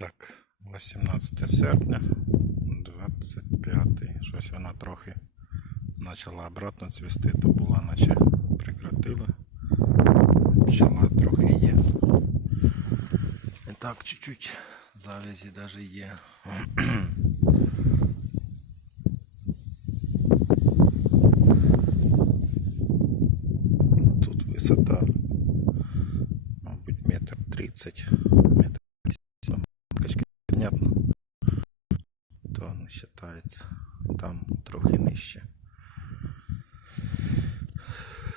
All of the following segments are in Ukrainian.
Так, 18 серпня, 25. Щось вона трохи почала обратно цвісти, то була наче прикрутила. Пчела трохи є. І так, чуть-чуть завязі навіть є. Тут висота, мабуть, метр тридцать, вважається. Там трохи нижче.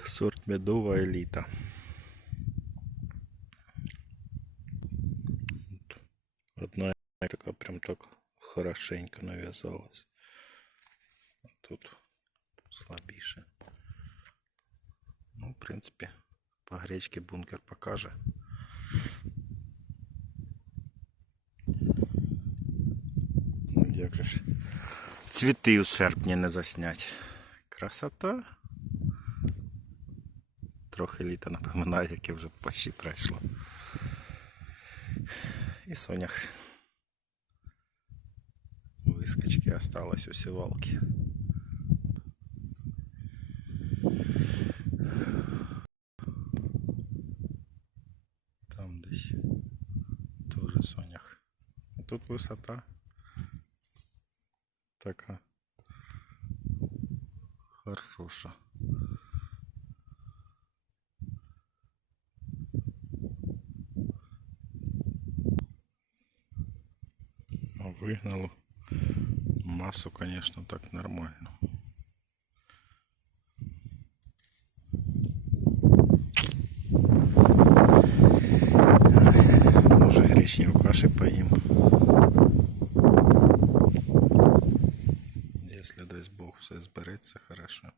Сорт медова еліта. От Одна така прям так хорошенько нав'язалась. А Тут слабіше. Ну, в принципі, по гречці бункер покаже. Як же ж цвіти у серпні не заснять. Красота. Трохи літа напоминає, яке вже почти пройшло. І сонях. Вискочки осталось у сівалки. Там десь тоже сонях. Тут висота така хороша. Вигнало массу, конечно, так нормально. Збереться хорошо.